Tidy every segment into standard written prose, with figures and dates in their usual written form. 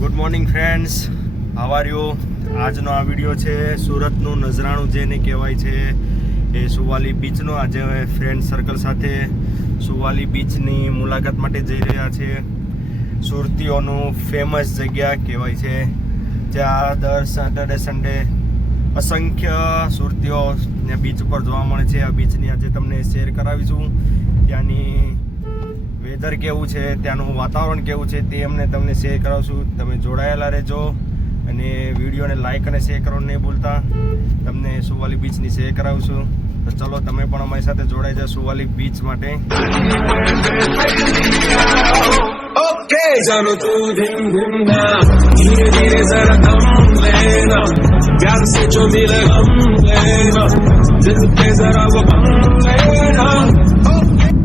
Good morning friends, how are you? આજનો આ video છે સુરતનું નજરાણું જેને કહેવાય છે એ સુવાલી બીચનો. આજે ફ્રેન્ડ સર્કલ સાથે સુવાલી બીચની મુલાકાત માટે જઈ રહ્યા છે. સુરતીઓનું ફેમસ જગ્યા કહેવાય છે, જ્યાં દર સેટરડે સન્ડે અસંખ્ય સુરતીઓ બીચ ઉપર જોવા મળે છે. આ બીચની આજે તમને શેર કરાવીશું. ત્યાંની વેધર કેવું છે, ત્યાંનું વાતાવરણ કેવું છે તે અમને તમને શેર કરાવશું. તમે જોડાયેલા રહેજો અને વિડીયોને લાઈક અને શેર કરવાનું નહીં ભૂલતા. તમને સુવાલી બીચની શેર કરાવશું. તો ચલો તમે પણ અમારી સાથે જોડાઈ જાઓ સુવાલી બીચ માટે. ओके जानो तू दिन दिन ना धीरे धीरे जरा दम लेना प्यार से जो मिले हम लेना दिल पे जरा वो गम लेना.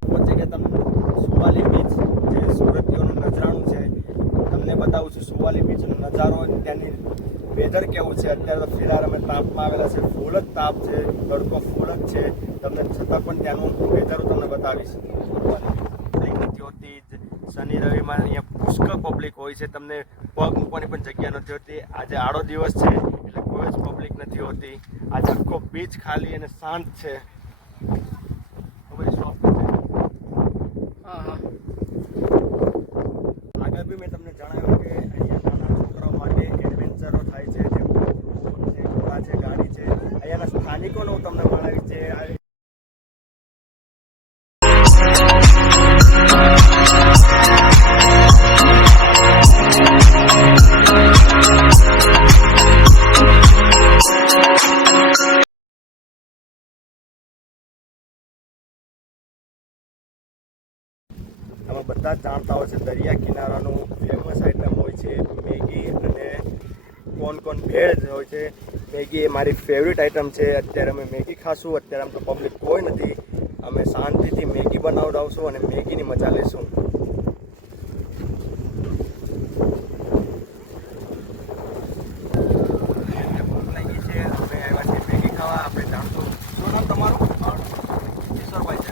પહોંચી ગયા તમને સુવાલી બીચ, જે સુરતીઓનું નજરાણું છે. તમને બતાવું છું સુવાલી બીચનો નજારો. ત્યાંની વેધર કેવું છે. અત્યારે તો ફિલહાલ અમે તાપમાં આવેલા છે. ફૂલ જ તાપ છે, તડકો ફૂલ જ છે. તમને છતાં પણ ત્યાંનું વેધર તમને બતાવીશ. કંઈ નથી હોતી. શનિ રવિમાં અહીંયા પુષ્કળ પબ્લિક હોય છે. તમને પગ મૂકવાની પણ જગ્યા નથી હોતી. આજે આડો દિવસ છે એટલે કોઈ જ પબ્લિક નથી હોતી. આજે આખો બીચ ખાલી અને શાંત છે. આગળ બી મેં તમને જણાવ્યું કે અહીંયા નાના છોકરાઓ માટે એડવેન્ચરો થાય છે, જેમ છે, ઘોડા છે, ગાડી છે. અહીંયાના સ્થાનિકોનો હું તમને જણાવીશ છે. આમાં બધા જ જાણતા હોય છે દરિયા કિનારાનું ફેમસ આઈટમ હોય છે મેગી અને કોણ ભેળ હોય છે. મેગી એ મારી ફેવરિટ આઈટમ છે. અત્યારે અમે મેગી ખાશું. અત્યારે આમ તો પબ્લિક કોઈ નથી. અમે શાંતિથી મેગી બનાવડાવશું અને મેગીની મજા લેશું. ભૂખ લાગી છે, અમે આવ્યા છીએ મેગી ખાવા. આપણે જાણશું. શું નામ તમારું? કિશોરભાઈ છે.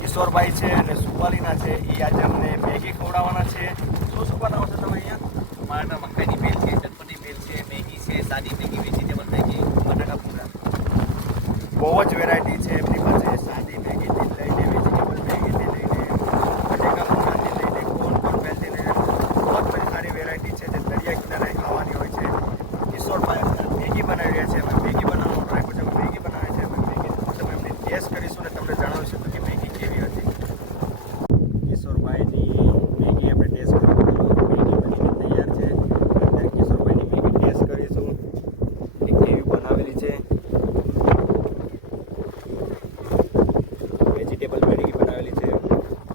કિશોરભાઈ છે અને સુવાલીના છે. એ આજે અમને મેગી ખવડાવવાના છે. શું શું બનાવો છો તમે અહીંયા? મારા મકાઈની ભેળ છે, ચટપટી ભેળ છે, મેગી છે, સાદી મેગી, વેજીટેબલ મેગી, બટાકા પૂરા. બહુ જ વેરાયટી છે એમની પાસે. સાદી મેગીથી લઈને વેજીટેબલ મેગીથી લઈને બટેકા પૂરાથી લઈને કોણ ભેળથી લઈને બહુ જ બધી સારી વેરાયટી છે જે દરિયા કિનારે ખાવાની હોય છે. કિશોરભાઈ મેગી બનાવી રહ્યા છે. અમે મેગી બનાવવાનું ટ્રાય કરશું. મેગી બનાવે છે. અમે મેગી તમે એમની ટેસ્ટ કરીશું અને તમને જણાવીશું કે મેગી કેવી હતી. કિશોરભાઈની મેગી આપણે ટેસ્ટ કરવાનું. મેગી બનીને તૈયાર છે. અત્યારે કિશોરભાઈની મેગી ટેસ્ટ કરીશું કે કેવી બનાવેલી છે. વેજીટેબલ મેગી બનાવેલી છે.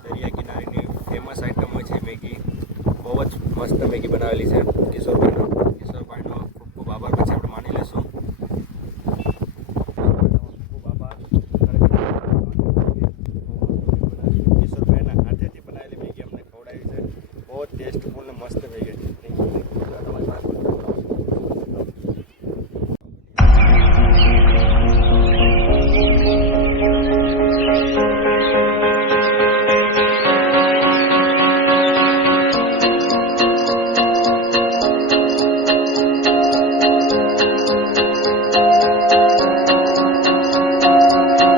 દરિયા કિનારેની ફેમસ આઈટમ હોય છે મેગી. બહુ જ મસ્ત મેગી બનાવેલી છે કિશોરભાઈનો.